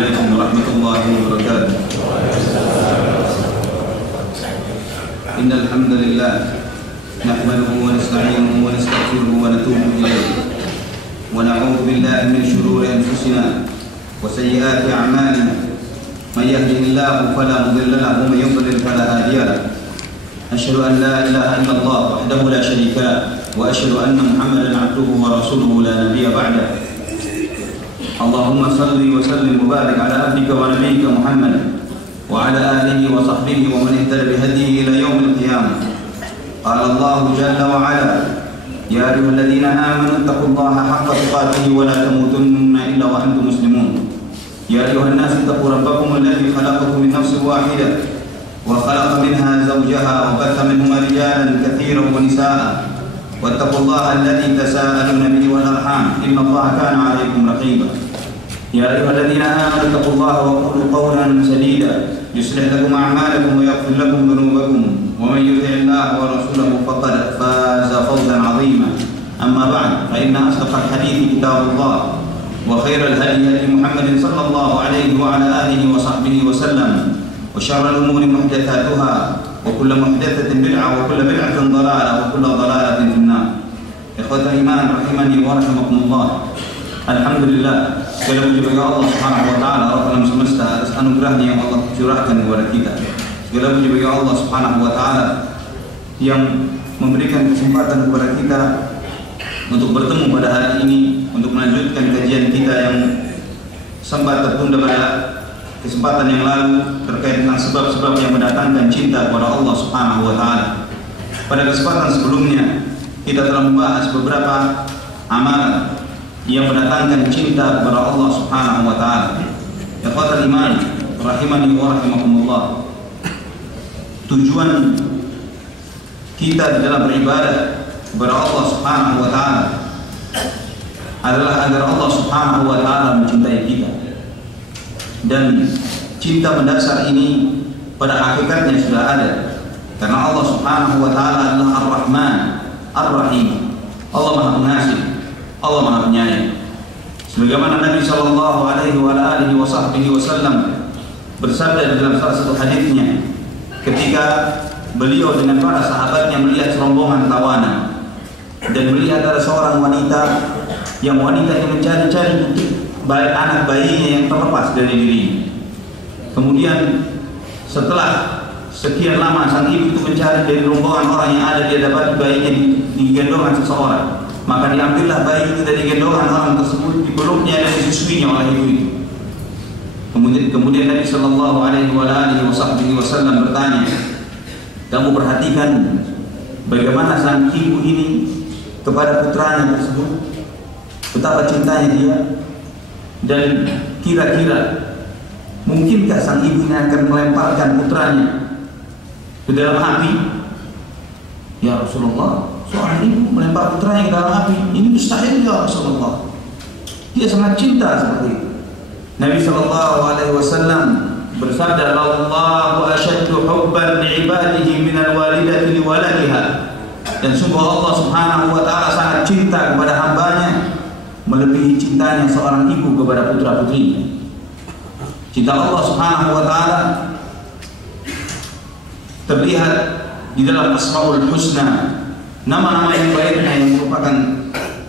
عليكم ورحمة الله وبركاته. إن الحمد لله نحمده ونستعينه ونستغفره ونتوب إليه ونعوذ بالله من شرور أنفسنا وسيئات أعمالنا من يهده الله فلا مضل له ومن يضلل فلا هادي له. أشهد أن لا إله إلا الله وحده لا شريك له وأشهد أن محمدا عبده ورسوله لا نبي بعده. اللهم صل وسلم وبارك على عبدك ونبيك محمد وعلى آله وصحبه ومن اهتدى بهديه إلى يوم القيامة. قال الله جل وعلا: يا أيها الذين آمنوا اتقوا الله حق تقاته ولا تموتن إلا وأنتم مسلمون. يا أيها الناس اتقوا ربكم الذي خلقكم من نفس واحدة وخلق منها زوجها وبث منهما رجالا كثيرا ونساء واتقوا الله الذي تساءلون به والأرحام إن الله كان عليكم رقيبا. يا أيها الذين آمنوا اتقوا الله وقولوا قولا سديدا يصلح لكم أعمالكم ويغفر لكم ذنوبكم ومن يطع الله ورسوله فقد فاز فوزا عظيما. أما بعد فإن أصدق الحديث كتاب الله وخير الهدي هدي محمد صلى الله عليه وعلى آله وصحبه وسلم وشر الأمور محدثاتها وكل محدثة بدعة وكل بدعة ضلالة وكل ضلالة في النار. إخوة الإيمان رحمني ورحمكم الله. Alhamdulillah, segala puji bagi Allah Subhanahu wa taala, Rabb alam semesta, atas anugerahnya yang Allah curahkan kepada kita. Segala puji bagi Allah Subhanahu wa taala yang memberikan kesempatan kepada kita untuk bertemu pada hari ini untuk melanjutkan kajian kita yang sempat tertunda pada kesempatan yang lalu terkait dengan sebab-sebab yang mendatangkan cinta kepada Allah Subhanahu wa taala. Pada kesempatan sebelumnya kita telah membahas beberapa amalan yang mendatangkan cinta kepada Allah Subhanahu wa taala. Ikhwatul iman rahimani wa rahimakumullah. Tujuan kita di dalam beribadah kepada Allah Subhanahu wa taala adalah agar Allah Subhanahu wa taala mencintai kita. Dan cinta mendasar ini pada hakikatnya sudah ada, karena Allah Subhanahu wa taala adalah Ar-Rahman Ar-Rahim. Allah Maha Pengasih, Allah Maha Penyayang. Sebagaimana Nabi sallallahu alaihi wasallam bersabda dalam salah satu hadisnya ketika beliau dengan para sahabatnya melihat serombongan tawanan dan melihat ada seorang wanita yang mencari-cari anak bayinya yang terlepas dari dirinya. Kemudian setelah sekian lama sang ibu itu mencari dari rombongan orang yang ada, dia dapat bayinya di gendongan seseorang. Maka diambillah bayi itu dari gendongan orang tersebut, dipeluknya dan disusuinya oleh ibu itu. Kemudian Nabi sallallahu alaihi wasallam bertanya, kamu perhatikan bagaimana sang ibu ini kepada putranya tersebut, betapa cintanya dia, dan kira-kira mungkinkah sang ibu ini akan melemparkan putranya ke dalam api? Ya Rasulullah, seorang ibu melempar putranya ke dalam api, ini mustahil ya Rasulullah. Dia sangat cinta seperti itu. Nabi sallallahu alaihi wasallam bersabda, "Allahu ashaddu hubban li'ibadihi min al-walidati li waladiha." Dan sungguh Allah Subhanahu wa taala sangat cinta kepada hambanya melebihi cintanya seorang ibu kepada putra-putrinya. Cinta Allah Subhanahu wa taala terlihat di dalam Asmaul Husna, nama-nama yang baiknya yang merupakan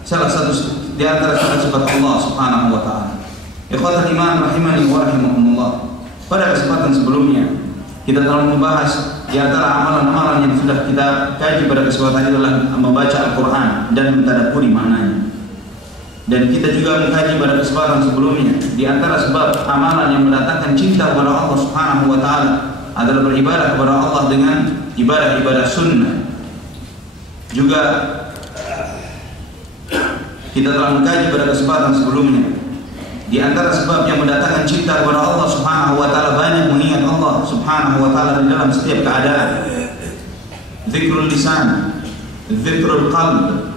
salah satu di antara sifat Allah Subhanahu wa taala. Ikhwatul iman rahimani wa rahimakumullah. Pada kesempatan sebelumnya kita telah membahas di antara amalan-amalan yang sudah kita kaji pada kesempatan itu adalah membaca Al-Qur'an dan mentadabburi maknanya. Dan kita juga mengkaji pada kesempatan sebelumnya di antara sebab amalan yang mendatangkan cinta kepada Allah Subhanahu wa taala adalah beribadah kepada Allah dengan ibadah-ibadah sunnah. Juga kita telah mengkaji pada kesempatan sebelumnya di antara sebab yang mendatangkan cinta kepada Allah Subhanahu wa taala banyak mengingat Allah Subhanahu wa taala di dalam setiap keadaan. Zikrul lisan, zikrul qalb,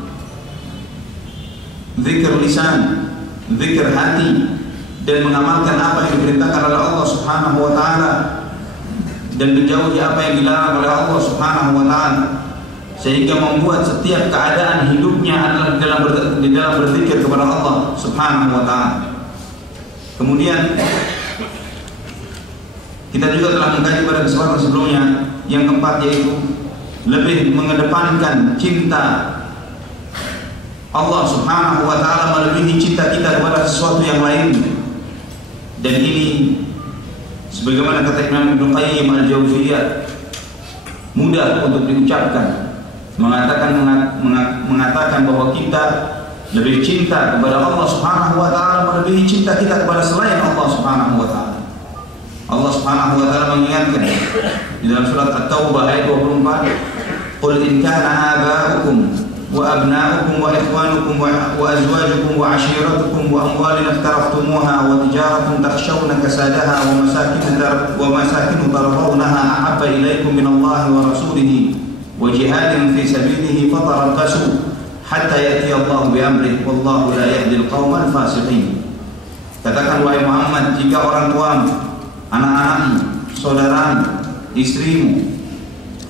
zikr lisan, zikr hati, dan mengamalkan apa yang diperintahkan oleh Allah Subhanahu wa taala dan menjauhi apa yang dilarang oleh Allah Subhanahu wa taala, sehingga membuat setiap keadaan hidupnya adalah di dalam berzikir kepada Allah Subhanahu wa taala. Kemudian Kita juga telah mengkaji pada kesempatan sebelumnya. Yang keempat yaitu lebih mengedepankan cinta Allah Subhanahu wa ta'ala melebihi cinta kita kepada sesuatu yang lain. Dan ini sebagaimana kata Imam Ibnu Qayyim al-Jauziyah, mudah untuk diucapkan, mengatakan bahwa kita lebih cinta kepada Allah Subhanahu wa ta'ala melebihi cinta kita kepada selain Allah Subhanahu wa ta'ala. Allah Subhanahu wa ta'ala mengingatkan di dalam surat At-Taubah ayat 24, "Qul in kana aba'ukum wa abna'ukum wa ikhwanukum wa azwajukum wa 'ashiratukum wa amwalun iftaraftumuha wa tijaratun takhshawna kasadaha wa masakin tardawnaha ahabba ilaykum min Allah wa rasulihi wa jihadin fi sabilihi fatarabbasu hatta ya'ti Allah bi amrihi wallahu la yahdi al-qaumal fasiqin." Katakan wahai Muhammad, jika orang tuamu, anak-anakmu, saudaramu, istrimu,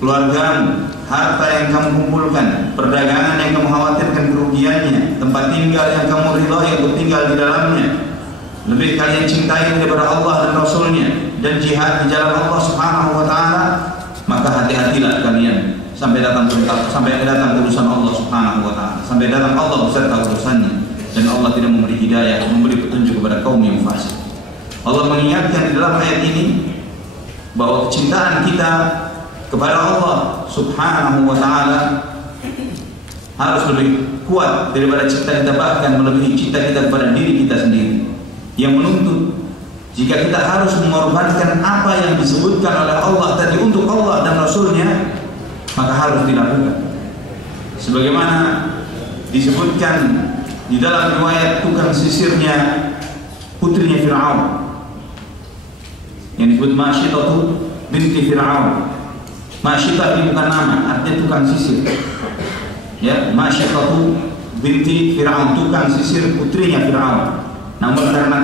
keluargamu, harta yang kamu kumpulkan, perdagangan yang kamu khawatirkan kerugiannya, tempat tinggal yang kamu ridhai untuk tinggal di dalamnya, lebih kalian cintai daripada Allah dan Rasulnya, dan jihad di jalan Allah Subhanahu wa ta'ala, maka hati-hatilah kalian sampai datang urusan Allah Subhanahu wa ta'ala, sampai datang Allah beserta urusannya, dan Allah tidak memberi hidayah, memberi petunjuk kepada kaum yang fasik. Allah mengingatkan di dalam ayat ini bahwa kecintaan kita kepada Allah Subhanahu wa ta'ala harus lebih kuat daripada cinta kita, bahkan melebihi cinta kita kepada diri kita sendiri, yang menuntut jika kita harus mengorbankan apa yang disebutkan oleh Allah tadi untuk Allah dan Rasulnya, maka harus dilakukan. Sebagaimana disebutkan di dalam riwayat tukang sisirnya putrinya Fir'aun yang disebut Masyitatu binti Fir'aun. Masyitah ini bukan nama, artinya tukang sisir. Ya, Masyitatu binti Fir'aun, tukang sisir putrinya Fir'aun. Namun karena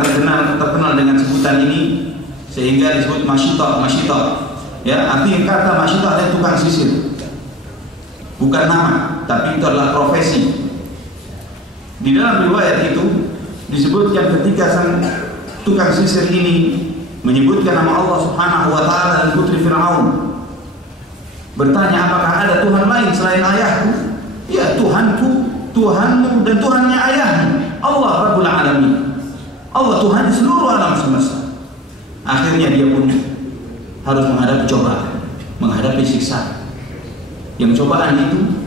terkenal dengan sebutan ini sehingga disebut Masyitah. Ya, artinya kata Masyitah adalah tukang sisir. Bukan nama, tapi itu adalah profesi. Di dalam riwayat itu disebutkan ketika sang tukang sisir ini menyebutkan nama Allah Subhanahu wa ta'ala dan putri Fir'aun, bertanya, apakah ada Tuhan lain selain ayahku? Ya, Tuhanku, Tuhanmu, dan Tuhannya ayahmu, Allah Rabbul Alamin. Allah Tuhan di seluruh alam semesta. Akhirnya dia pun harus menghadapi cobaan, menghadapi siksa. Yang cobaan itu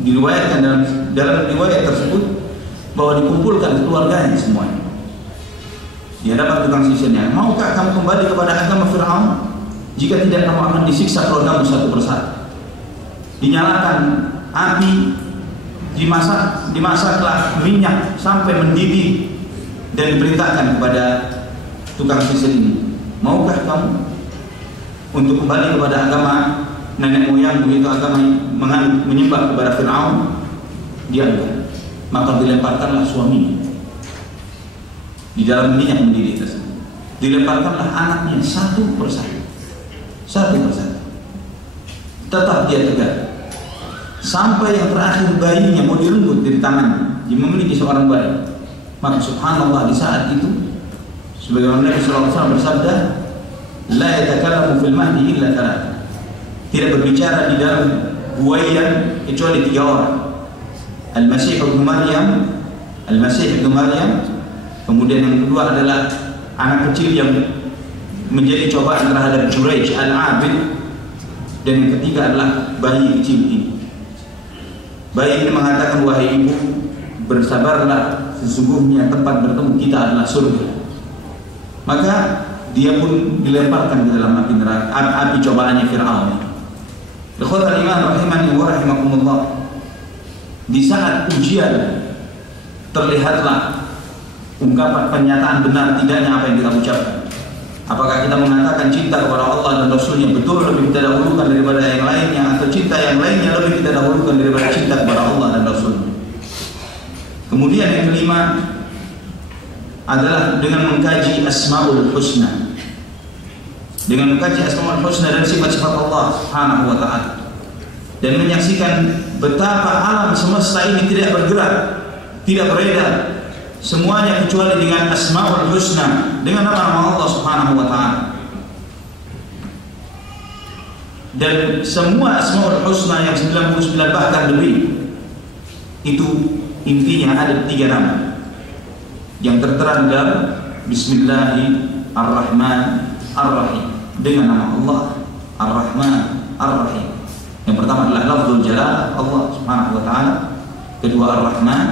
diriwayatkan dalam riwayat tersebut bahwa dikumpulkan keluarganya semuanya di hadapan tukang sisirnya. Maukah kamu kembali kepada agama Fir'aun? Jika tidak, kamu akan disiksa keluargamu satu persatu. Dinyalakan api, dimasaklah minyak sampai mendidih, dan diperintahkan kepada tukang sisir ini, maukah kamu untuk kembali kepada agama nenek moyangmu, itu agama menyembah kepada Fir'aun? Dia enggak. Maka dilemparkanlah suaminya di dalam minyak mendidih tersebut. Dilemparkanlah anaknya satu persatu. Tetap dia tegak sampai yang terakhir bayinya mau direnggut dari tangannya. Dia memiliki seorang bayi. Maka subhanallah, di saat itu sebagaimana Nabi SAW bersabda, la yatakallamu fil mahdi illa thalatha, tidak berbicara di dalam buaian kecuali 3 orang. Al-Masih ibn Maryam, kemudian yang kedua adalah anak kecil yang menjadi cobaan terhadap Juraij al-Abid, dan yang ketiga adalah bayi kecil ini. Bayi ini mengatakan, wahai ibu, bersabarlah, sesungguhnya tempat bertemu kita adalah surga. Maka dia pun dilemparkan ke dalam api neraka, api cobaannya Fir'aun. Ikhwatal iman rahimani wa rahimakumullah. Di saat ujian, terlihatlah ungkapan pernyataan benar tidaknya apa yang kita ucapkan. Apakah kita mengatakan cinta kepada Allah dan Rasulnya betul lebih kita dahulukan daripada yang lainnya, atau cinta yang lainnya lebih kita dahulukan daripada cinta kepada Allah dan Rasulnya? Kemudian yang kelima adalah dengan mengkaji Asmaul Husna, dengan mengkaji Asmaul Husna dan sifat-sifat Allah Subhanahu wa ta'ala, dan menyaksikan betapa alam semesta ini tidak bergerak, tidak beredar semuanya kecuali dengan Asmaul Husna, dengan nama-nama Allah Subhanahu wa taala. Dan semua Asmaul Husna yang 99 bahkan lebih itu intinya ada 3 nama yang tertera dalam Bismillahirrahmanirrahim, dengan nama Allah Ar-Rahman Ar-Rahim. Yang pertama adalah lafzul jalal Allah Subhanahu wa taala, kedua Ar-Rahman,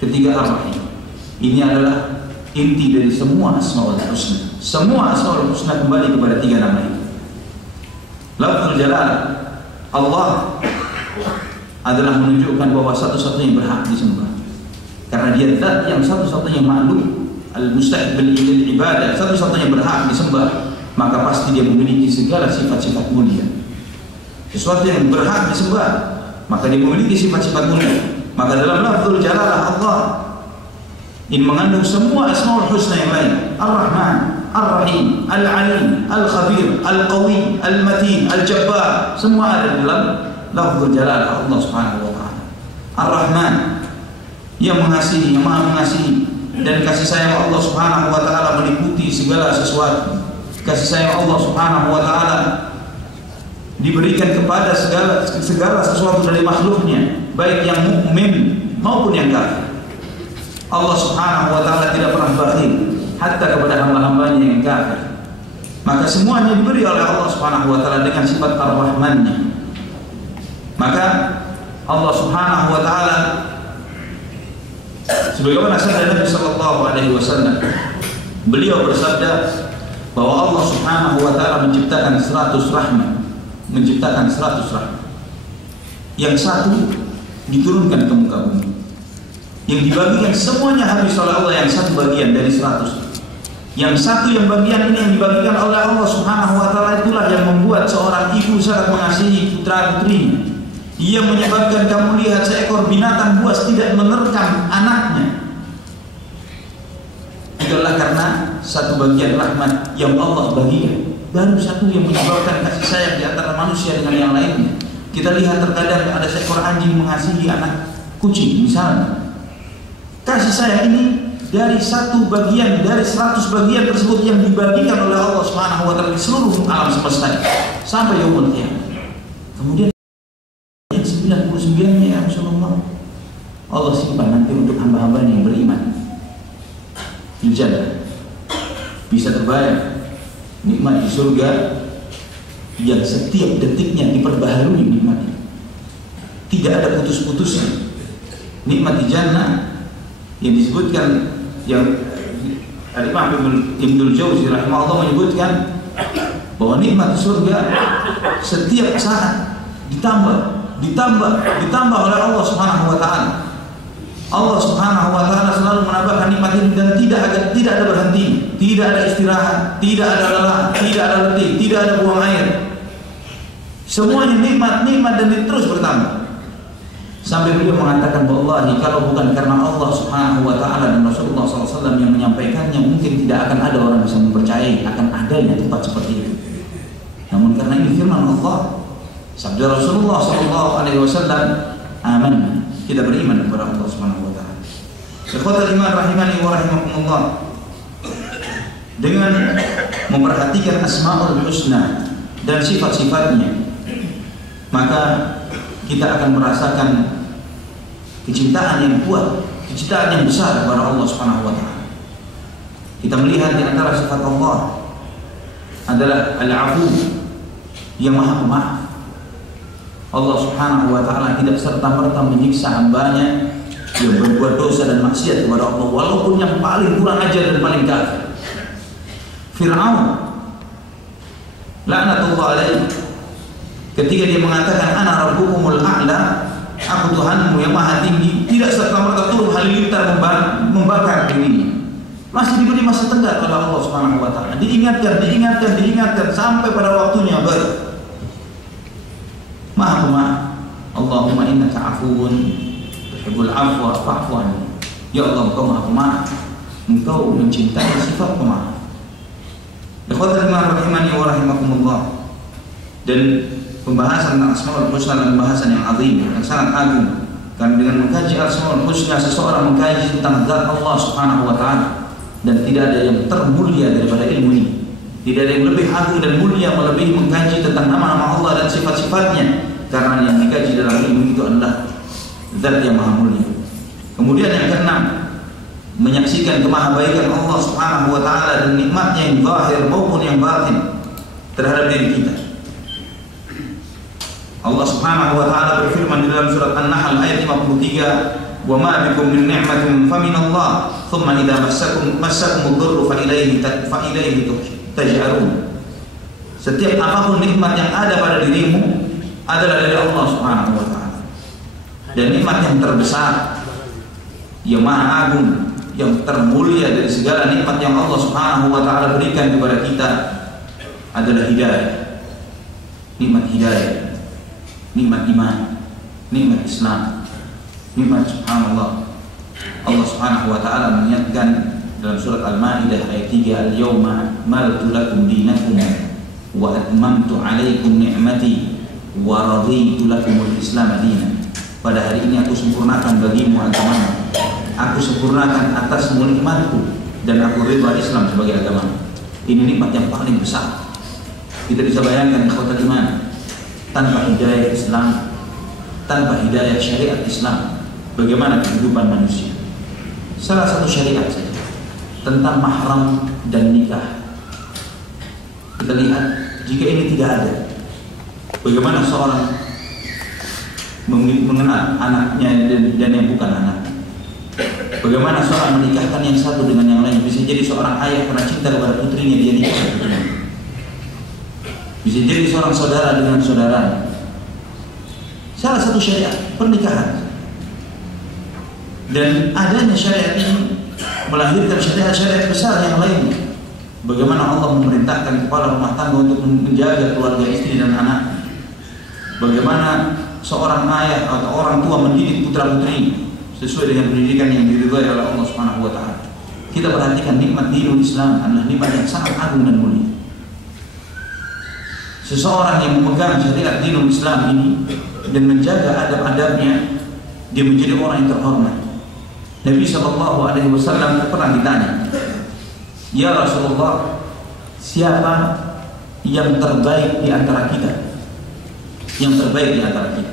ketiga Ar-Rahim. Ini adalah inti dari semua Asmaul Husna. Semua Asmaul Husna kembali kepada 3 nama itu. Lafzul jalal Allah adalah menunjukkan bahwa satu-satunya berhak disembah, karena dia zat yang satu-satunya makhluk al-mustahil bil ibadah, satu-satunya berhak disembah, maka pasti dia memiliki segala sifat-sifat mulia. Sesuatu yang berhak disembah, maka dia memiliki sifat-sifat mulia. Maka dalam lafzul jalalah Allah ini mengandung semua Asmaul Husna yang lain. Ar-Rahman, Ar-Rahim, Al-Alim, Al-Khabir, Al-Qawi, Al-Matin, Al-Jabbar, semua ada dalam lafzul jalalah Allah Subhanahu wa taala. Ar-Rahman, yang mengasihi, yang maha mengasihi, dan kasih sayang Allah Subhanahu wa taala meliputi segala sesuatu. Kasih sayang Allah Subhanahu wa taala diberikan kepada segala sesuatu dari makhluknya, baik yang mukmin maupun yang kafir. Allah Subhanahu wa taala tidak pernah bakhil hatta kepada hamba-hambanya yang kafir. Maka semuanya diberi oleh Allah Subhanahu wa taala dengan sifat Ar-Rahman-Nya. Maka Allah Subhanahu wa taala sebagaimana sabda Nabi sallallahu alaihi wasallam, beliau bersabda bahwa Allah Subhanahu wa taala menciptakan 100 rahmat, menciptakan 100 rahmat. Yang satu diturunkan ke muka bumi, yang dibagikan semuanya habis oleh Allah, yang satu bagian dari 100. Yang satu yang bagian ini yang dibagikan oleh Allah Subhanahu wa taala, itulah yang membuat seorang ibu sangat mengasihi putra-putrinya. Ia menyebabkan kamu lihat seekor binatang buas tidak menerkam anaknya. Itulah karena satu bagian rahmat yang Allah bagikan. Baru satu yang menyebabkan kasih sayang di antara manusia dengan yang lainnya. Kita lihat terkadang ada seekor anjing mengasihi anak kucing misalnya. Kasih sayang ini dari satu bagian dari 100 bagian tersebut yang dibagikan oleh Allah Subhanahu wa taala di seluruh alam semesta sampai yaumul qiyamah. Kemudian yang 99-nya ya Rasulullah, Allah simpan nanti untuk hamba-hamba yang beriman. Jannah. Bisa terbayang nikmat di surga yang setiap detiknya diperbaharui nikmatnya, tidak ada putus-putusnya. Nikmat di jannah yang disebutkan, yang Al-Imam Ibnul Jauzi rahimahullah menyebutkan bahwa nikmat di surga setiap saat ditambah oleh Allah Subhanahu wa taala. Allah Subhanahu wa taala selalu menambahkan nikmat ini dan tidak ada berhenti, tidak ada istirahat, tidak ada lelah, tidak ada letih, tidak ada buang air. Semuanya nikmat dan terus bertambah. Sampai beliau mengatakan bahwa kalau bukan karena Allah Subhanahu wa taala dan Rasulullah SAW yang menyampaikannya, mungkin tidak akan ada orang bisa mempercayai akan adanya tempat seperti itu. Namun karena ini firman Allah, sabda Rasulullah SAW, aman, kita beriman kepada Allah Subhanahu wa taala. Ikhwatul iman rahimani wa rahimakumullah. Dengan memperhatikan Asmaul Husna dan sifat-sifatnya, maka kita akan merasakan kecintaan yang kuat, kecintaan yang besar kepada Allah Subhanahu wa taala. Kita melihat di antara sifat Allah adalah Al-Afu, yang Maha Pemaaf. Allah Subhanahu wa taala tidak serta-merta menyiksa hambanya yang berbuat dosa dan maksiat kepada Allah, walaupun yang paling kurang ajar dan paling kafir. Fir'aun laknatullah alaihi, ketika dia mengatakan ana rabbukumul a'la, aku Tuhanmu yang maha tinggi, tidak serta-merta turun halilintar membakar dirinya. Masih diberi masa tenggat oleh Allah Subhanahu wa taala, diingatkan sampai pada waktunya baru Maha Pemaaf. Allahumma innaka afuwun tuhibbul afwa fa'fu anni. Ya Allah, Engkau Maha Pemaaf, Engkau mencintai sifat pemaaf. Ikhwatul iman rahimani wa rahimakumullah. Dan pembahasan tentang Asmaul Husna adalah pembahasan yang azim, yang sangat agung, Karena dengan mengkaji Asmaul Husna seseorang mengkaji tentang zat Allah Subhanahu wa taala, dan tidak ada yang termulia daripada ilmu ini. Tidak ada yang lebih agung dan mulia melebihi mengkaji tentang nama-nama Allah dan sifat-sifatnya, karena yang dikaji dalam ilmu itu adalah zat yang maha mulia. Kemudian yang keenam, menyaksikan kemahabaikan Allah Subhanahu wa taala dan nikmatnya yang zahir maupun yang batin terhadap diri kita. Allah Subhanahu wa taala berfirman di dalam surat An-Nahl ayat 53, "Wa ma bikum min ni'matin fa min Allah, thumma idza massakum ad-durru fa ilayhi taj'arun." Setiap apapun nikmat yang ada pada dirimu adalah dari Allah Subhanahu wa taala. Dan nikmat yang terbesar, yang maha agung, yang termulia dari segala nikmat yang Allah Subhanahu wa taala berikan kepada kita adalah hidayah. Nikmat hidayah, nikmat iman, nikmat Islam, nikmat subhanallah. Allah Subhanahu wa taala mengingatkan dalam surat Al-Maidah ayat 3, "Al-yawma akmaltu lakum dinakum wa atmamtu 'alaikum ni'mati wa raditu lakumul Islam dinan." Pada hari ini aku sempurnakan bagimu agamamu, aku sempurnakan atasmu nikmatku, dan aku ridha Islam sebagai agama. Ini nikmat yang paling besar. Kita bisa bayangkan ikhwatul iman, tanpa hidayah Islam, tanpa hidayah syariat Islam, bagaimana kehidupan manusia. Salah satu syariat saja tentang mahram dan nikah. Kita lihat, jika ini tidak ada, bagaimana seorang mengenal anaknya dan yang bukan anak. Bagaimana seorang menikahkan yang satu dengan yang lain. Bisa jadi seorang ayah karena cinta kepada putrinya dia nikah. Bisa jadi seorang saudara dengan saudara. Salah satu syariat pernikahan. Dan adanya syariat ini melahirkan syariat-syariat besar yang lainnya. Bagaimana Allah memerintahkan kepala rumah tangga untuk menjaga keluarga istri dan anak. Bagaimana seorang ayah atau orang tua mendidik putra-putri sesuai dengan pendidikan yang diridhai oleh Allah Subhanahu wa taala. Kita perhatikan nikmat dinul Islam adalah nikmat yang sangat agung dan mulia. Seseorang yang memegang syariat dinul Islam ini dan menjaga adab-adabnya, dia menjadi orang yang terhormat. Nabi SAW pernah ditanya, "Ya Rasulullah, siapa yang terbaik di antara kita?" Yang terbaik di antara kita.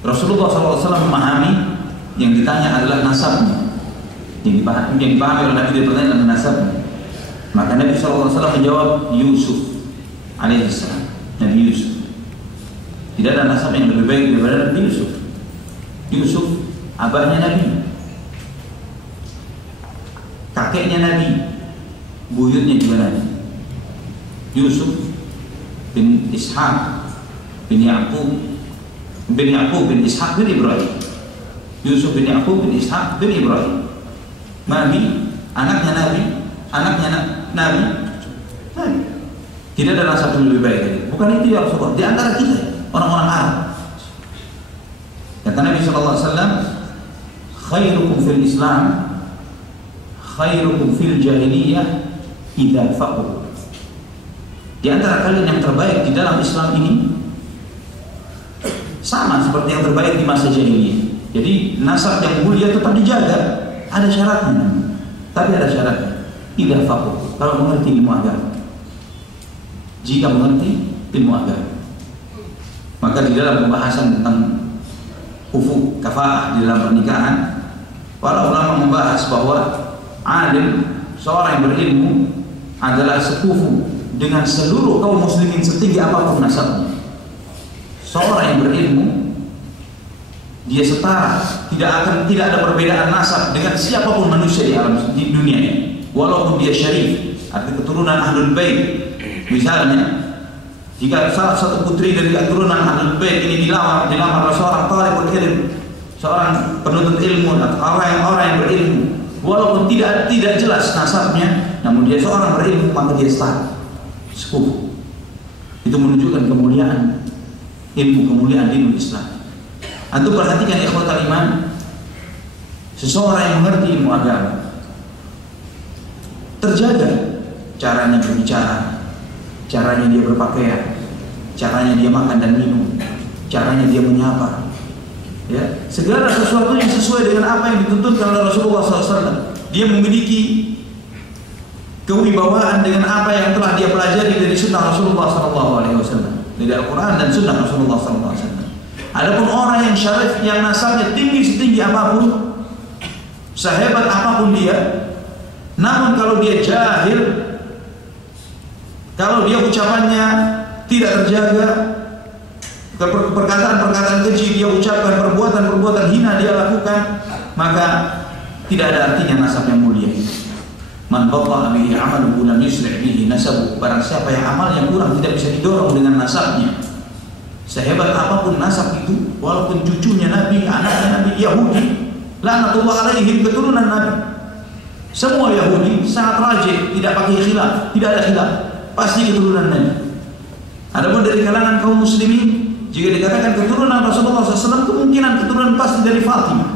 Rasulullah SAW memahami yang ditanya adalah nasabnya. Yang dipahami oleh Nabi dari pertanyaan adalah nasabnya. Maka Nabi SAW menjawab, Yusuf alaihissalam, Nabi Yusuf. Tidak ada nasab yang lebih baik daripada Nabi Yusuf. Yusuf abahnya Nabi, kakeknya Nabi, buyutnya juga Nabi. Yusuf bin Ishaq bin Yaqub bin Ishaq bin Ibrahim. Yusuf bin Yaqub bin Ishaq bin Ibrahim. Nabi, anaknya Nabi, anaknya Nabi. Tidak ada nasab yang lebih baik. Bukan itu ya Rasulullah. Di antara kita orang-orang Arab. Kata Nabi SAW, khairukum fil Islam, khairukum fil jahiliyah, idza faqahu. Di antara kalian yang terbaik di dalam Islam ini sama seperti yang terbaik di masa jahiliyah. Jadi nasab yang mulia tetap dijaga, ada syaratnya. Tapi ada syaratnya. Idza faqahu, kalau mengerti ilmu agama. Jika mengerti ilmu agama, maka di dalam pembahasan tentang hukuk kafaah di dalam pernikahan, para ulama membahas bahwa alim, seorang yang berilmu, adalah sekufu dengan seluruh kaum muslimin setinggi apapun nasabnya. Seorang yang berilmu, dia setara, tidak ada perbedaan nasab dengan siapapun manusia di dunia ini, walaupun dia syarif, arti keturunan Ahlul Bait. Misalnya, jika salah satu putri dari keturunan Ahlul Bait ini dilamar oleh seorang talibul ilm, seorang penuntut ilmu atau orang yang berilmu, walaupun tidak jelas nasabnya, namun dia seorang berilmu, maka dia setara. Sekufu. Itu menunjukkan kemuliaan ilmu, kemuliaan dinul Islam. Antum perhatikan ikhwatul iman, seseorang yang mengerti ilmu agama terjaga caranya berbicara, caranya dia berpakaian, caranya dia makan dan minum, caranya dia menyapa, ya, segala sesuatu yang sesuai dengan apa yang dituntutkan oleh Rasulullah SAW. Dia memiliki kewibawaan dengan apa yang telah dia pelajari dari sunnah Rasulullah SAW, dari Al-Quran dan sunnah Rasulullah SAW. Adapun orang yang syarif, yang nasabnya tinggi setinggi apapun, sehebat apapun dia, namun kalau dia jahil, kalau dia ucapannya tidak terjaga, perkataan-perkataan keji dia ucapkan, perbuatan-perbuatan hina dia lakukan, maka tidak ada artinya nasab yang mulia. Man batta'a bihi 'amaluhu lam yusri' bihi nasabuhu. Barang siapa yang amalnya kurang tidak bisa didorong dengan nasabnya. Sehebat apapun nasab itu, walaupun cucunya Nabi, anaknya Nabi, Yahudi, laknatullah alaihim, keturunan Nabi, semua Yahudi sangat rajin, tidak pakai khilaf, tidak ada khilaf, pasti keturunan Nabi. Adapun dari kalangan kaum muslimin, jika dikatakan keturunan Rasulullah SAW, kemungkinan keturunan pasti dari Fatimah,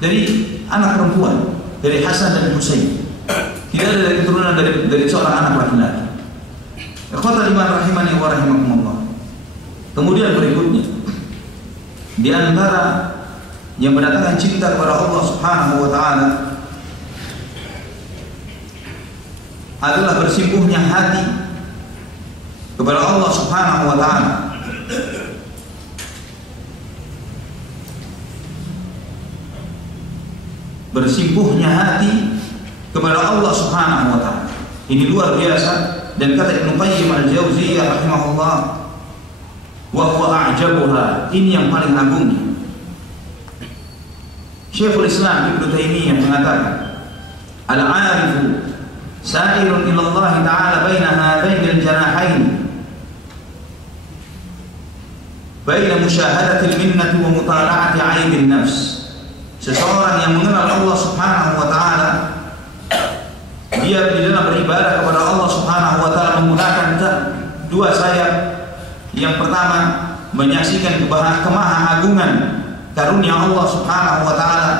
dari anak perempuan, dari Hasan dan Husain. Tidak ada dari keturunan dari seorang anak laki-laki. Ikhwatal iman rahimani wa rahimakumullah. Kemudian berikutnya, di antara yang mendatangkan cinta kepada Allah Subhanahu wa taala adalah bersimpuhnya hati kepada Allah Subhanahu wa taala. Bersimpuhnya hati kepada Allah Subhanahu wa taala. Ini luar biasa, dan kata Ibnu Qayyim al-Jauziyah rahimahullah, wa huwa a'jabuha, ini yang paling agungnya. Syekhul Islam Ibnu Taimiyah mengatakan, al-'arifu sa'irun ila Allah ta'ala baina hadaini al-janahain, baina musyahadati al-minnati wa mutala'ati 'aibin nafs. Seseorang yang mengenal Allah Subhanahu wa taala, dia di dalam beribadah kepada Allah Subhanahu wa taala menggunakan dua sayap. Yang pertama, menyaksikan kemahagung-agungan karunia Allah Subhanahu wa taala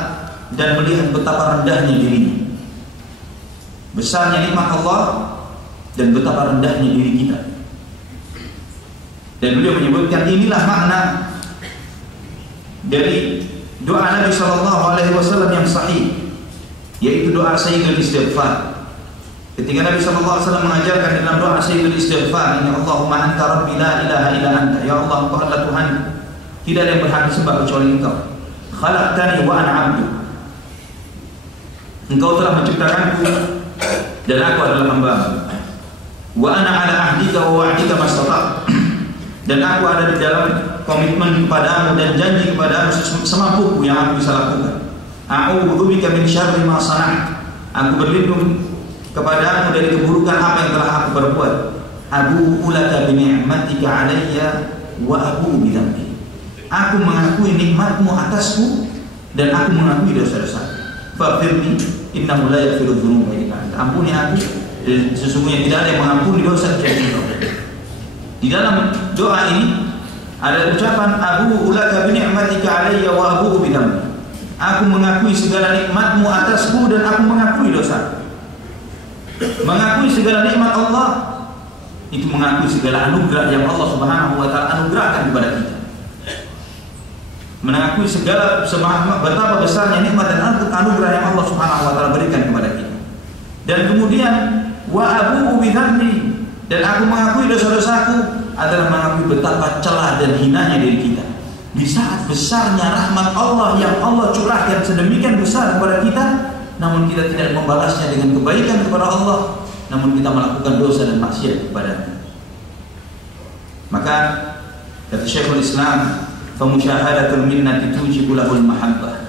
dan melihat betapa rendahnya dirinya, besarnya nikmat Allah dan betapa rendahnya diri kita. Dan beliau menyebutkan inilah makna dari doa Nabi SAW yang sahih, yaitu doa Sayyidul Istighfar. Ketika Nabi SAW mengajarkan dalam doa Sayyidul Istighfar, ini Allahumma anta rabbi la ilaha illa anta, ya Allah, engkau adalah Tuhan, tidak ada yang berhak disembah kecuali engkau. Khalaqtani wa ana 'abdu, engkau telah menciptakanku dan aku adalah hamba-Mu. Wa ana 'ala ahdika wa wa'dika mastata'tu, dan aku ada di dalam komitmen kepadamu dan janji kepadamu semampuku yang aku bisa lakukan. A'udzu bika min syarri ma sana'tu, aku berlindung kepadamu dari keburukan apa yang telah aku perbuat. Abu'u laka bi ni'matika 'alayya wa abu'u bi dhanbi, aku mengakui nikmatmu atasku dan aku mengakui dosa-dosa. Faghfirli innahu la yaghfiru dzunuba illa anta, ampuni aku, sesungguhnya tidak ada yang mengampuni dosa kecuali Engkau. Di dalam doa ini ada ucapan abu'u laka bi ni'matika 'alayya wa abu'u bi dhanbi, aku mengakui segala nikmatmu atasku dan aku mengakui dosa. Mengakui segala nikmat Allah itu mengakui segala anugerah yang Allah Subhanahu wa taala anugerahkan kepada kita. Mengakui segala betapa besarnya nikmat dan anugerah yang Allah Subhanahu wa taala berikan kepada kita. Dan kemudian wa abu'u bi dhanbi, dan aku mengakui dosa-dosaku adalah mengakui betapa celah dan hinanya diri kita. Di saat besarnya rahmat Allah yang Allah curahkan sedemikian besar kepada kita, namun kita tidak membalasnya dengan kebaikan kepada Allah, namun kita melakukan dosa dan maksiat kepadanya. Maka kata Syekhul Islam, famusyahadatul minnati tujibu lahul mahabbah,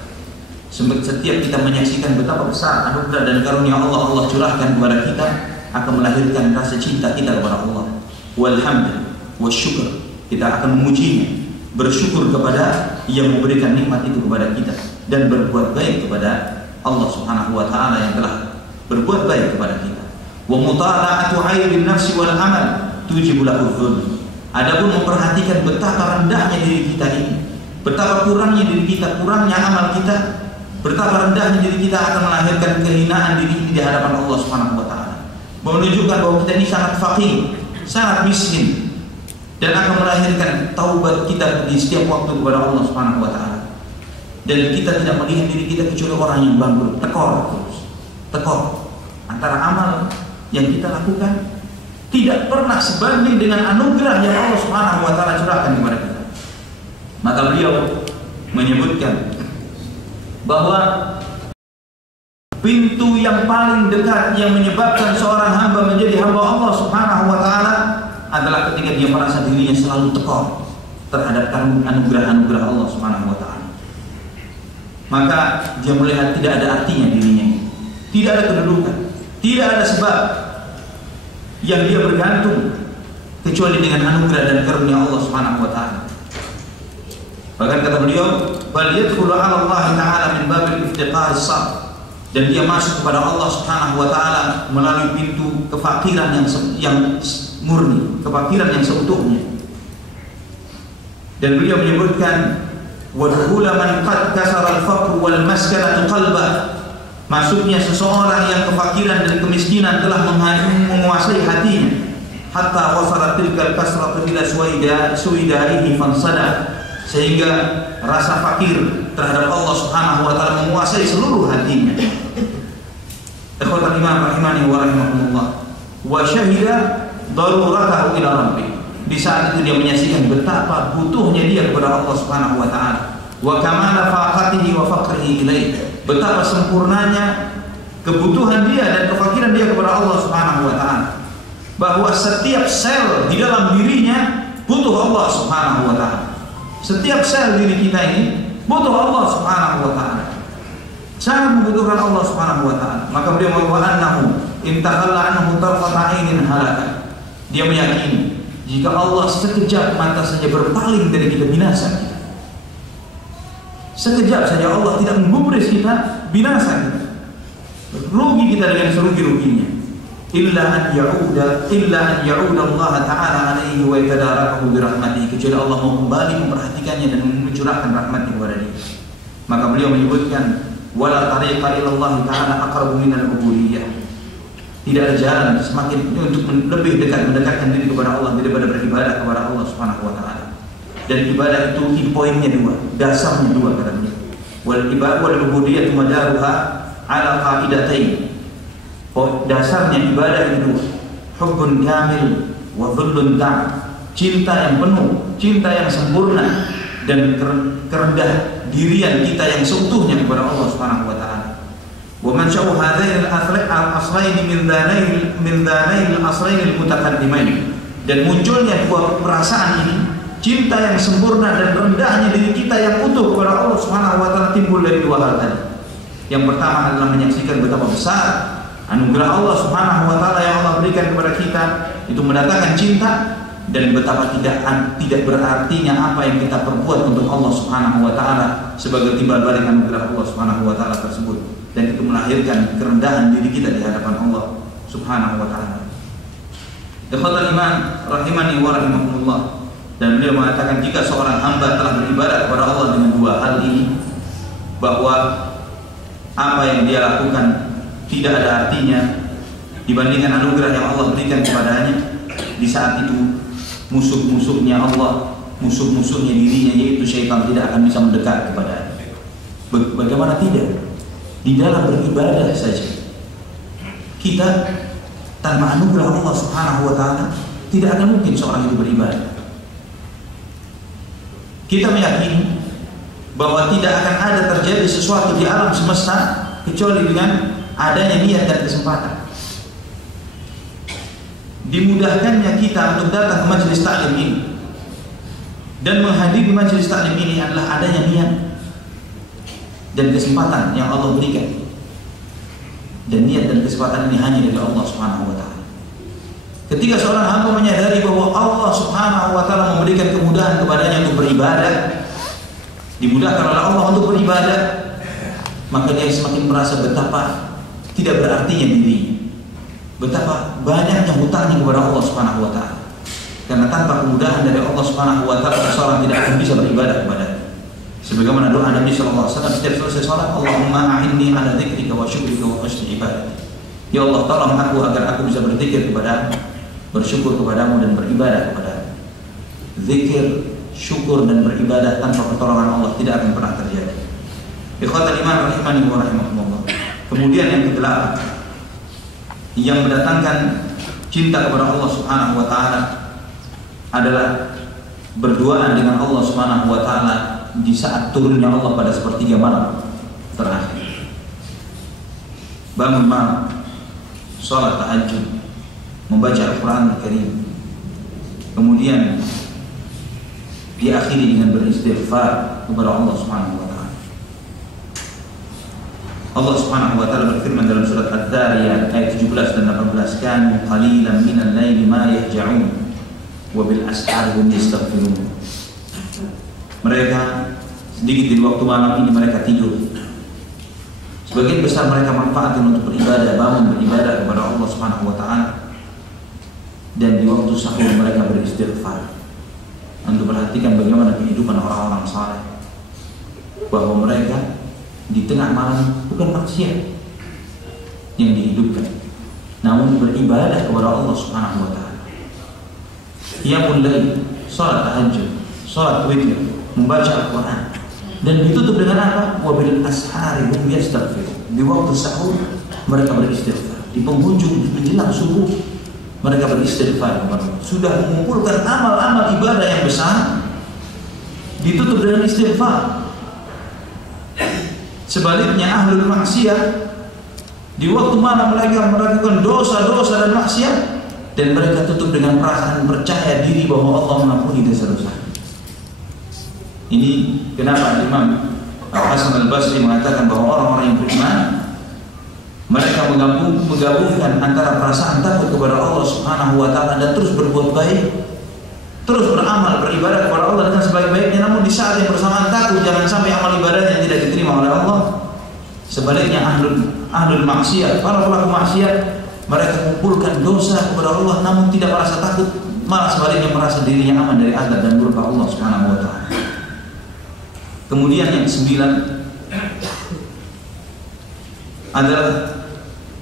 setiap kita menyaksikan betapa besar anugerah dan karunia Allah curahkan kepada kita, akan melahirkan rasa cinta kita kepada Allah. Walhamd wasyukur, kita akan memujinya, bersyukur kepada yang memberikan nikmat itu kepada kita, dan berbuat baik kepada Allah Subhanahu wa taala yang telah berbuat baik kepada kita. Wa mutala'atu 'aibin nafsi wal amal tujibu lahu dzulm. Adapun memperhatikan betapa rendahnya diri kita ini, betapa kurangnya diri kita, kurangnya amal kita, betapa rendahnya diri kita akan melahirkan kehinaan diri ini di hadapan Allah Subhanahu wa taala. Menunjukkan bahwa kita ini sangat fakir, sangat miskin, dan akan melahirkan taubat kita di setiap waktu kepada Allah Subhanahu wa taala. Dan kita tidak melihat diri kita kecuali orang yang bangkrut, tekor antara amal yang kita lakukan tidak pernah sebanding dengan anugerah yang Allah Subhanahu wa taala curahkan kepada kita. Maka beliau menyebutkan bahwa pintu yang paling dekat yang menyebabkan seorang hamba menjadi hamba Allah Subhanahu wa taala adalah ketika dia merasa dirinya selalu tekor terhadap anugerah-anugerah Allah Subhanahu wa taala. Maka dia melihat tidak ada artinya dirinya, tidak ada kedudukan, tidak ada sebab yang dia bergantung kecuali dengan anugerah dan karunia Allah Subhanahu wa taala. Bahkan kata beliau, bal yadkhulu 'ala Allah taala min babil iftiqar as-sad, dan dia masuk kepada Allah Subhanahu wa taala melalui pintu kefakiran yang murni, kefakiran yang seutuhnya. Dan beliau menyebutkan wadkhula man qad kasara al-faqr wal maskanatu qalbah, masuknya seseorang yang kefakiran dan kemiskinan telah menguasai hatinya, hatta wasalat tilkal kasratu ila suidaihi fansada, sehingga rasa fakir terhadap Allah Subhanahu wa taala menguasai seluruh hatinya. Ikhwatul iman rahimani wa rahimakumullah, wa syahida daruratahu ila rabbih, di saat itu dia menyaksikan betapa butuhnya dia kepada Allah Subhanahu wa taala, wa kamala faqatihi wa faqrihi ilaih, betapa sempurnanya kebutuhan dia dan kefakiran dia kepada Allah Subhanahu wa taala, bahwa setiap sel di dalam dirinya butuh Allah Subhanahu wa taala. Setiap sel diri kita ini butuh Allah Subhanahu wa taala, sangat membutuhkan Allah Subhanahu wa taala. Maka beliau mengatakan annahu intakhalla annahu tarfata ainin halaka, dia meyakini jika Allah sekejap mata saja berpaling dari kita, binasa kita. Sekejap saja Allah tidak menggubris kita, binasa kita, rugi kita dengan serugi-ruginya. Illa an ya'uda Allah ta'ala alaihi wa yatadarakahu birahmatihi, kecuali Allah mau kembali memperhatikannya dan mencurahkan rahmatnya kepada dia. Maka beliau menyebutkan wala tariqa ilallah ta'ala aqrabu minal ubudiyyah, tidak ada jalan semakin untuk lebih dekat mendekatkan diri kepada Allah daripada beribadah kepada Allah Subhanahu wa taala. Dan ibadah itu poinnya dua, dasarnya dua kata beliau. Wal ibadah wal ubudiyyah madaruha ala qaidatain. Dasarnya ibadah itu hubbun kamil wa dhullun tam, cinta yang penuh, cinta yang sempurna, dan kerendah dirian kita yang seutuhnya kepada Allah Subhanahu wa taala. Wa man sya'u hadain al-aslain min dhanain al-aslain al-mutaqaddimain, dan munculnya dua perasaan ini, cinta yang sempurna dan rendahnya diri kita yang utuh kepada Allah Subhanahu wa taala, timbul dari dua hal tadi. Yang pertama adalah menyaksikan betapa besar anugerah Allah Subhanahu wa taala yang Allah berikan kepada kita, itu mendatangkan cinta, dan betapa tidak berartinya apa yang kita perbuat untuk Allah Subhanahu wa taala sebagai timbal balik anugerah Allah Subhanahu wa taala tersebut, dan itu melahirkan kerendahan diri kita di hadapan Allah Subhanahu wa taala. Ikhwatul iman rahimani wa rahimakumullah, dan beliau mengatakan jika seorang hamba telah beribadah kepada Allah dengan dua hal ini, bahwa apa yang dia lakukan tidak ada artinya dibandingkan anugerah yang Allah berikan kepadanya, di saat itu musuh-musuhnya Allah, musuh-musuhnya dirinya yaitu syaitan tidak akan bisa mendekat kepadanya. Bagaimana tidak? Di dalam beribadah saja kita tanpa anugerah Allah Subhanahu wa taala tidak akan mungkin seorang itu beribadah. Kita meyakini bahwa tidak akan ada terjadi sesuatu di alam semesta kecuali dengan adanya niat dan kesempatan. Dimudahkannya kita untuk datang ke majelis taklim ini dan menghadiri majelis taklim ini adalah adanya niat dan kesempatan yang Allah berikan. Dan niat dan kesempatan ini hanya dari Allah Subhanahu wa taala. Ketika seorang hamba menyadari bahwa Allah Subhanahu wa taala memberikan kemudahan kepadanya untuk beribadah, dimudahkan oleh Allah untuk beribadah, maka dia semakin merasa betapa tidak berartinya diri, betapa banyaknya hutangnya kepada Allah Subhanahu wa taala. Karena tanpa kemudahan dari Allah Subhanahu wa taala, seorang tidak akan bisa beribadah kepada-Nya. Sebagaimana doa Nabi sallallahu alaihi wasallam setiap selesai salat, Allahumma a'inni 'ala dzikrika wa syukrika wa husni ibadatik. Ya Allah, tolong aku agar aku bisa berzikir kepadamu, bersyukur kepadamu, dan beribadah kepadamu. zikir, syukur dan beribadah tanpa pertolongan Allah tidak akan pernah terjadi. Ikhwatal iman rahimani wa rahimakumullah. Kemudian yang kedelapan, yang mendatangkan cinta kepada Allah Subhanahu wa taala adalah berduaan dengan Allah Subhanahu wa taala di saat turunnya Allah pada sepertiga malam terakhir. Bangun malam, salat tahajud, membaca Al-Qur'an Al-Karim. Kemudian diakhiri dengan beristighfar kepada Allah Subhanahu wa taala. Allah Subhanahu wa taala berfirman dalam surat Ad-Dariyat ayat 17 dan 18, "Kanu qalilan minal laili ma yahja'un wa bil ashari hum yastaghfirun." Mereka sedikit di waktu malam ini mereka tidur. Sebagian besar mereka manfaatkan untuk beribadah, bangun beribadah kepada Allah Subhanahu wa taala. Dan di waktu sahur mereka beristighfar. Untuk perhatikan bagaimana kehidupan orang-orang saleh, bahwa mereka di tengah malam bukan maksiat yang dihidupkan, namun beribadah kepada Allah Subhanahu wa taala. Qiyamul lail, salat tahajud, salat witir, membaca Al-Qur'an, dan ditutup dengan apa? Wa bil ashari hum yastaghfirun. Di waktu sahur mereka beristighfar, di penghujung menjelang subuh mereka beristighfar kepada Allah. Sudah mengumpulkan amal-amal ibadah yang besar, ditutup dengan istighfar. Sebaliknya ahlul maksiat di waktu malam mereka melakukan dosa-dosa dan maksiat, dan mereka tutup dengan perasaan percaya diri bahwa Allah mengampuni dosa-dosa. Ini kenapa Imam Al-Hasan Al-Basri mengatakan bahwa orang-orang yang beriman mereka menggabungkan antara perasaan takut kepada Allah Subhanahu wa taala dan terus berbuat baik, terus beramal beribadah kepada Allah dengan sebaik-baiknya, namun di saat yang bersamaan takut jangan sampai amal ibadahnya tidak diterima oleh Allah. Sebaliknya ahlul maksiat, para pelaku maksiat, mereka mengumpulkan dosa kepada Allah namun tidak merasa takut, malah sebaliknya merasa dirinya aman dari azab dan murka Allah Subhanahu wa taala. Kemudian yang 9 adalah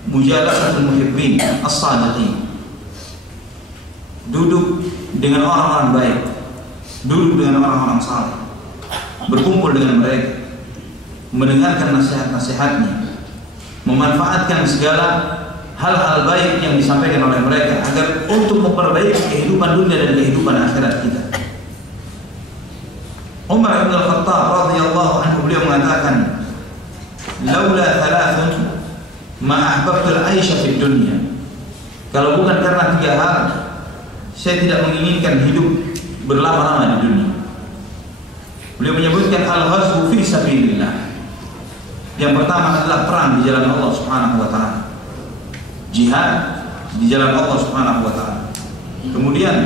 mujalasatul muhibbin as-sadiqin. Duduk dengan orang-orang baik, duduk dengan orang-orang saleh, berkumpul dengan mereka, mendengarkan nasihat-nasihatnya, memanfaatkan segala hal-hal baik yang disampaikan oleh mereka agar untuk memperbaiki kehidupan dunia dan kehidupan akhirat kita. Umar bin Al-Khattab radhiyallahu anhu beliau mengatakan, "Laula thalathun ma ahbabtul aisha fid dunya." Kalau bukan karena 3 hal, saya tidak menginginkan hidup berlama-lama di dunia. Beliau menyebutkan al-ghazwu fi sabilillah. Yang pertama adalah perang di jalan Allah Subhanahu wa taala. Jihad di jalan Allah Subhanahu wa taala. Kemudian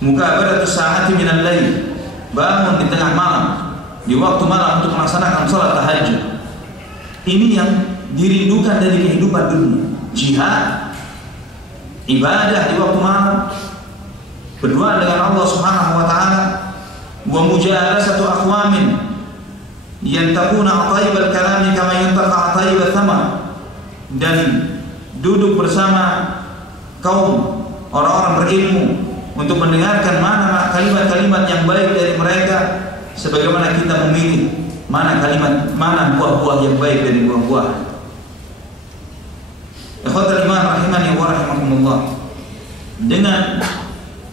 mukabaratus sa'ati minal lail, bangun di tengah malam, di waktu malam untuk melaksanakan salat tahajud. Ini yang dirindukan dari kehidupan dunia. Jihad, ibadah di waktu malam, berdoa dengan Allah Subhanahu wa taala, wa mujalasatu aqwamin yantakuna ataibal kalami kama yantaka ataibal thamar, dan duduk bersama kaum orang-orang berilmu untuk mendengarkan mana kalimat-kalimat yang baik dari mereka, sebagaimana kita memilih mana buah-buah yang baik dari buah-buah. Ikhwatul iman rahimani wa rahimakumullah. Dengan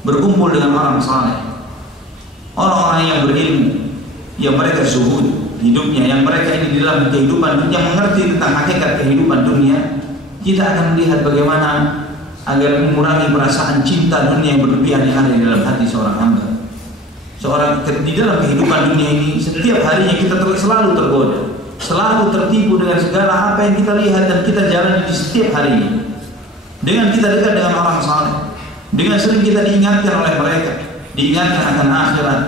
berkumpul dengan orang saleh, orang-orang yang berilmu, yang mereka zuhud hidupnya, yang mereka ini di dalam kehidupan, yang mengerti tentang hakikat kehidupan dunia, kita akan melihat bagaimana agar mengurangi perasaan cinta dunia yang berlebihan yang ada di dalam hati seorang hamba. Seorang di dalam kehidupan dunia ini, setiap harinya kita selalu tergoda, selalu tertipu dengan segala apa yang kita lihat dan kita jalani di setiap harinya. Dengan kita dekat dengan orang saleh, dengan sering kita diingatkan oleh mereka, diingatkan akan akhirat,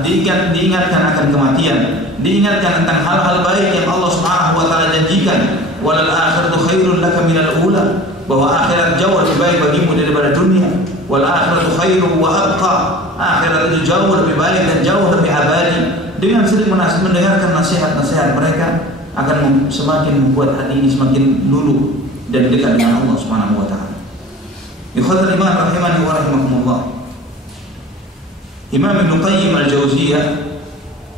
diingatkan akan kematian, diingatkan tentang hal-hal baik yang Allah Subhanahu wa taala janjikan, walal akhiratu khairun laka minal ula, bahwa akhirat jauh lebih baik bagimu daripada dunia. Wal akhiratu khairun wa abqa, akhirat itu jauh lebih baik dan jauh lebih abadi. Dengan sering mendengarkan nasihat-nasihat mereka akan semakin membuat hati ini semakin luluh dan dekat dengan Allah Subhanahu wa taala. Ikhwatul iman rahimani wa rahimakumullah. Imam Ibnu Qayyim Al-Jauziyah,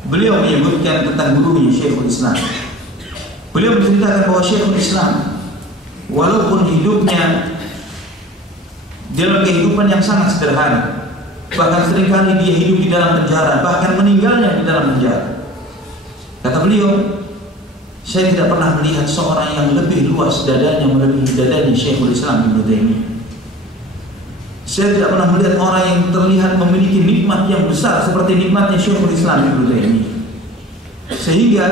beliau menyebutkan tentang gurunya Syekhul Islam. Beliau menceritakan bahwa Syekhul Islam walaupun hidupnya dalam kehidupan yang sangat sederhana, bahkan seringkali dia hidup di dalam penjara, bahkan meninggalnya di dalam penjara. Kata beliau, saya tidak pernah melihat seorang yang lebih luas dadanya melebihi dadanya Syekhul Islam Ibnu Taimiyah. Saya tidak pernah melihat orang yang terlihat memiliki nikmat yang besar seperti nikmatnya Syekhul Islam Ibnu Taimiyah. Sehingga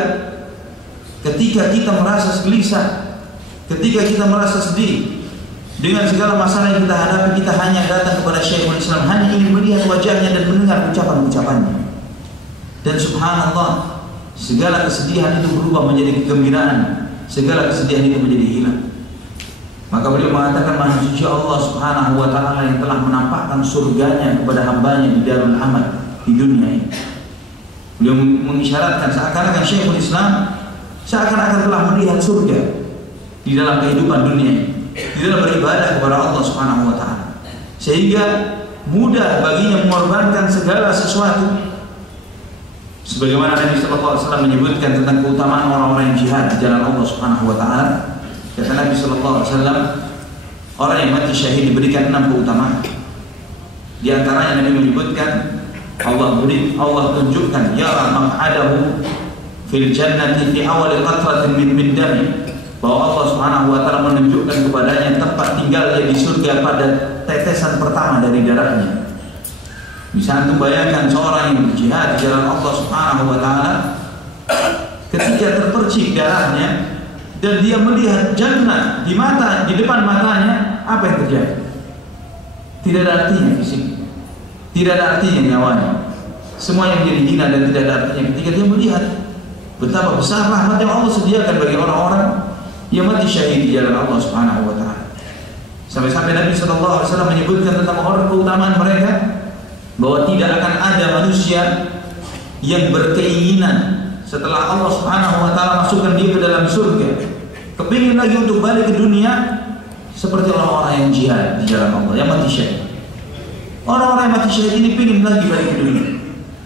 ketika kita merasa gelisah, ketika kita merasa sedih dengan segala masalah yang kita hadapi, kita hanya datang kepada Syekhul Islam, hanya ingin melihat wajahnya dan mendengar ucapan-ucapannya. Dan subhanallah, segala kesedihan itu berubah menjadi kegembiraan, segala kesedihan itu menjadi hilang. Maka beliau mengatakan, Maha Suci Allah Subhanahu wa Ta'ala yang telah menampakkan surganya kepada hambanya di Darul Amal, di dunia ini. Beliau mengisyaratkan seakan-akan Syekhul Islam seakan-akan telah melihat surga di dalam kehidupan dunia ini, di dalam beribadah kepada Allah Subhanahu wa Ta'ala, sehingga mudah baginya mengorbankan segala sesuatu. Sebagaimana Nabi sallallahu alaihi wasallam menyebutkan tentang keutamaan orang-orang yang jihad di jalan Allah Subhanahu wa Ta'ala. Kata Nabi sallallahu alaihi wasallam, orang yang mati syahid diberikan 6 keutamaan. Di antaranya Nabi menyebutkan, Allah tunjukkan yara maq'adahu fil jannati fi awal qatratin min dami, bahwa Allah Subhanahu wa Ta'ala menunjukkan kepadanya tempat tinggalnya di surga pada tetesan pertama dari darahnya. Bisa antum bayangkan seorang yang berjihad di jalan Allah Subhanahu wa Ta'ala, ketika terpercik darahnya dan dia melihat jannah di depan matanya, apa yang terjadi? Tidak ada artinya fisik, tidak ada artinya nyawanya, semua yang menjadi hina dan tidak ada artinya ketika dia melihat betapa besar rahmat yang Allah sediakan bagi orang-orang yang mati syahid di jalan Allah Subhanahu wa Ta'ala. Sampai-sampai Nabi sallallahu alaihi wasallam menyebutkan tentang orang keutamaan mereka, bahwa tidak akan ada manusia yang berkeinginan setelah Allah Subhanahu wa Ta'ala masukkan dia ke dalam surga, kepingin lagi untuk balik ke dunia, seperti orang-orang yang jihad di jalan Allah, yang mati syahid. Orang-orang yang mati syahid ini pingin lagi balik ke dunia,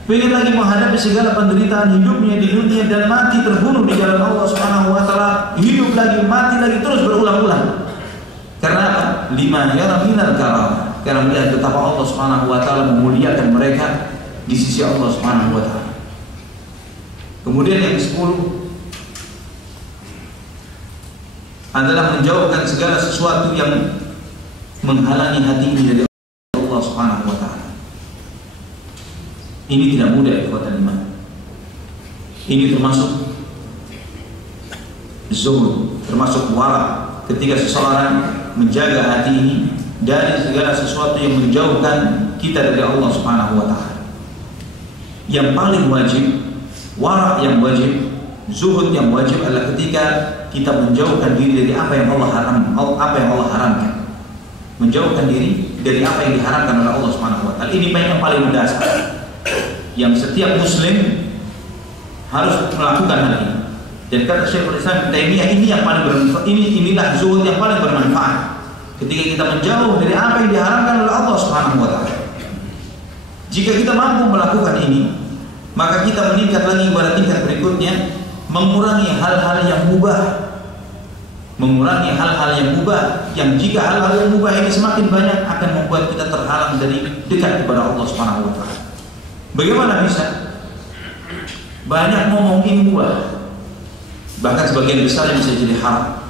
pingin lagi menghadapi segala penderitaan hidupnya di dunia dan mati terbunuh di jalan Allah Subhanahu wa Ta'ala, hidup lagi, mati lagi, terus berulang-ulang. Karena apa? Lima yara minal karam, karena melihat betapa Allah Subhanahu wa Ta'ala memuliakan mereka di sisi Allah Subhanahu wa Ta'ala. Kemudian yang ke-10 adalah menjauhkan segala sesuatu yang menghalangi hati ini dari Allah Subhanahu wa Ta'ala. Ini tidak mudah, ikhwatal iman. Ini termasuk zuhud, termasuk wara, ketika seseorang menjaga hati ini dari segala sesuatu yang menjauhkan kita dari Allah Subhanahu wa Ta'ala. Yang paling wajib, wara yang wajib, zuhud yang wajib adalah ketika kita menjauhkan diri dari apa yang Allah haramkan. Menjauhkan diri dari apa yang diharamkan oleh Allah Subhanahu wa Ta'ala. Ini yang paling mendasar, yang setiap muslim harus melakukan hal ini. Dan kata Syekhul Islam Ibnu Taimiyah, ini yang paling bermanfaat. Inilah zuhud yang paling bermanfaat. Ketika kita menjauh dari apa yang diharamkan oleh Allah Subhanahu wa Ta'ala. Jika kita mampu melakukan ini, maka kita meningkat lagi pada tingkat berikutnya, mengurangi hal-hal yang mubah. Mengurangi hal-hal yang mubah, yang jika hal-hal yang mubah ini semakin banyak akan membuat kita terhalang dari dekat kepada Allah Subhanahu wa Ta'ala. Bagaimana bisa? Banyak ngomong ini mubah, bahkan sebagian besar yang bisa jadi haram.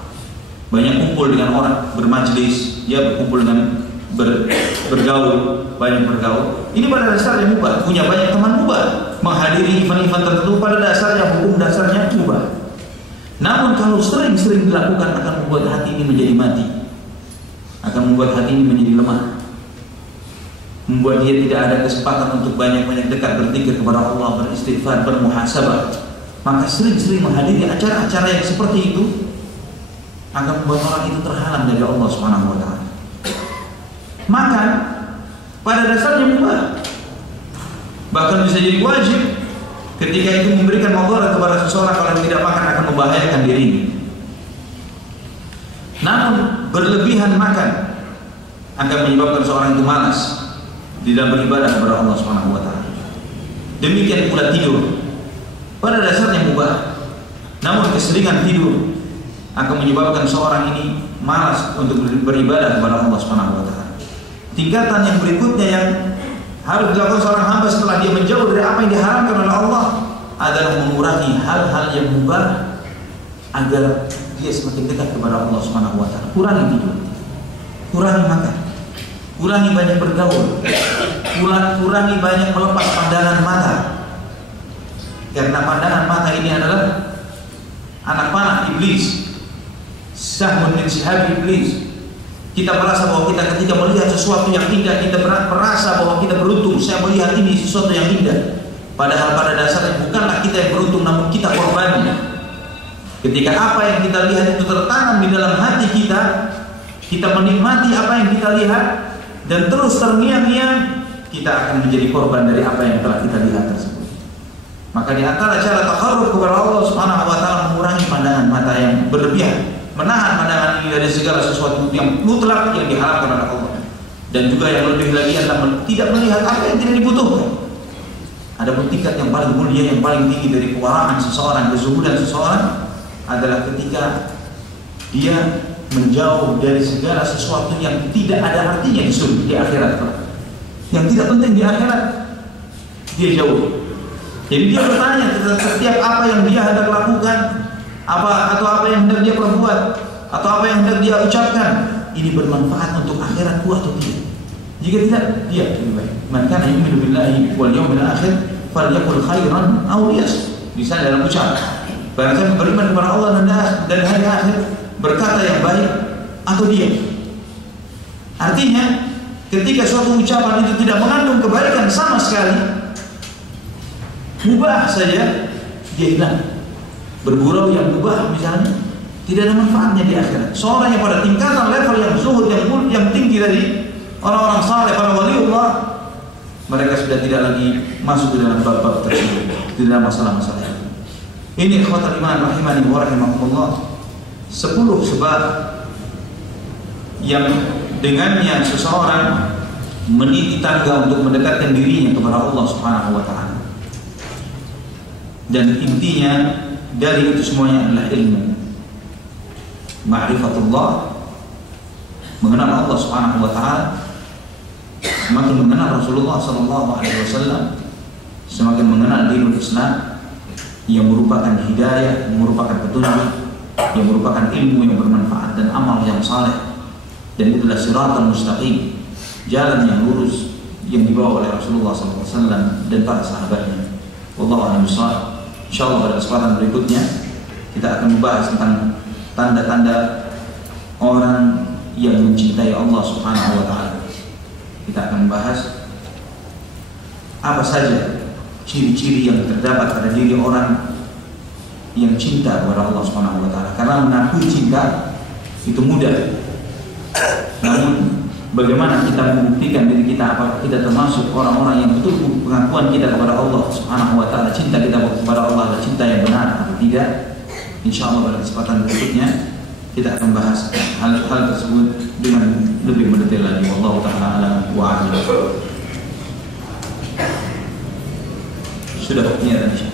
Banyak kumpul dengan orang, bermajlis, ya berkumpul dengan bergaul, banyak bergaul. Ini pada dasarnya mubah. Punya banyak teman mubah, menghadiri event-event tertentu pada dasarnya hukum dasarnya mubah. Namun kalau sering-sering dilakukan akan membuat hati ini menjadi mati, akan membuat hati ini menjadi lemah, membuat dia tidak ada kesempatan untuk banyak-banyak dekat berzikir kepada Allah, beristighfar, bermuhasabah. Maka sering-sering menghadiri acara-acara yang seperti itu akan membuat orang itu terhalang dari Allah Subhanahu wa Ta'ala. Makan pada dasarnya mubah, bahkan bisa jadi wajib ketika itu memberikan mudarat kepada seseorang. Kalau tidak makan akan membahayakan dirinya. Namun berlebihan makan akan menyebabkan seorang itu malas di dalam beribadah kepada Allah Subhanahu wa Ta'ala. Demikian pula tidur, pada dasarnya mubah. Namun keseringan tidur akan menyebabkan seorang ini malas untuk beribadah kepada Allah Subhanahu wa taala. Tingkatan yang berikutnya yang harus dilakukan seorang hamba setelah dia menjauh dari apa yang diharamkan oleh Allah adalah mengurangi hal-hal yang mubah agar dia semakin dekat kepada Allah Subhanahu wa taala. Kurangi tidur, kurangi makan, kurangi banyak bergaul, kurangi banyak melepas pandangan mata. Karena pandangan mata ini adalah anak panah iblis, sahmun min sihab iblis. Kita merasa bahwa kita ketika melihat sesuatu yang indah, kita merasa bahwa kita beruntung. Saya melihat ini sesuatu yang indah. Padahal pada dasarnya bukanlah kita yang beruntung, namun kita korbannya. Ketika apa yang kita lihat itu tertanam di dalam hati kita, kita menikmati apa yang kita lihat dan terus terngiang-ngiang, kita akan menjadi korban dari apa yang telah kita lihat tersebut. Maka di antara cara taqarrub kepada Allah Subhanahu wa taala mengurangi pandangan mata yang berlebihan, menahan pandangan ini dari segala sesuatu yang mutlak yang diharapkan oleh Allah, dan juga yang lebih lagi adalah tidak melihat apa yang tidak dibutuhkan. Ada tingkat yang paling mulia, yang paling tinggi dari kewaraan seseorang, kezuhudan seseorang adalah ketika dia menjauh dari segala sesuatu yang tidak ada artinya di surga, di akhirat, yang tidak penting di akhirat, dia jauh. Jadi dia bertanya setiap apa yang dia hendak lakukan, atau apa yang hendak dia perbuat, atau apa yang hendak dia ucapkan, ini bermanfaat untuk akhiratku atau tidak? Jika tidak, dia lebih baik. Man kana yu'minu billahi wal yawmil akhir falyaqul khairan aw liyasmut. Bisa dalam ucapan. Barang siapa beriman kepada Allah dan hari akhir, berkata yang baik atau diam. Artinya, ketika suatu ucapan itu tidak mengandung kebaikan sama sekali, mubah saja, dia hilang. Bergurau yang mubah misalnya, tidak ada manfaatnya di akhirat. Seorang yang pada tingkatan level yang zuhud, yang tinggi dari orang-orang saleh, para waliullah, mereka sudah tidak lagi masuk ke dalam bab-bab tersebut, di dalam masalah-masalah itu. Ini ikhwatul iman rahimani wa rahimakumullah, 10 sebab yang dengannya seseorang meniti tangga untuk mendekatkan dirinya kepada Allah Subhanahu wa taala. Dan intinya dari itu semuanya adalah ilmu, ma'rifatullah, mengenal Allah Subhanahu wa taala. Semakin mengenal Rasulullah sallallahu alaihi wasallam, semakin mengenal dinul Islam yang merupakan hidayah, yang merupakan petunjuk, yang merupakan ilmu yang bermanfaat dan amal yang saleh. Dan itulah siratal mustaqim, jalan yang lurus yang dibawa oleh Rasulullah sallallahu alaihi wasallam dan para sahabatnya. Wallahu a'lam bishawab. Insyaallah pada kesempatan berikutnya kita akan membahas tentang tanda-tanda orang yang mencintai Allah Subhanahu wa taala. Kita akan membahas apa saja ciri-ciri yang terdapat pada diri orang yang cinta kepada Allah Subhanahu wa taala. Karena mengakui cinta itu mudah. Namun bagaimana kita membuktikan diri kita, apakah kita termasuk orang-orang yang betul pengakuan kita kepada Allah Subhanahu wa taala, cinta kita kepada Allah adalah cinta yang benar atau tidak? Insyaallah pada kesempatan berikutnya kita akan bahas hal tersebut dengan lebih mendetail lagi. Wallahu taala a'lam wa a'lam. Sudah waktunya tadi.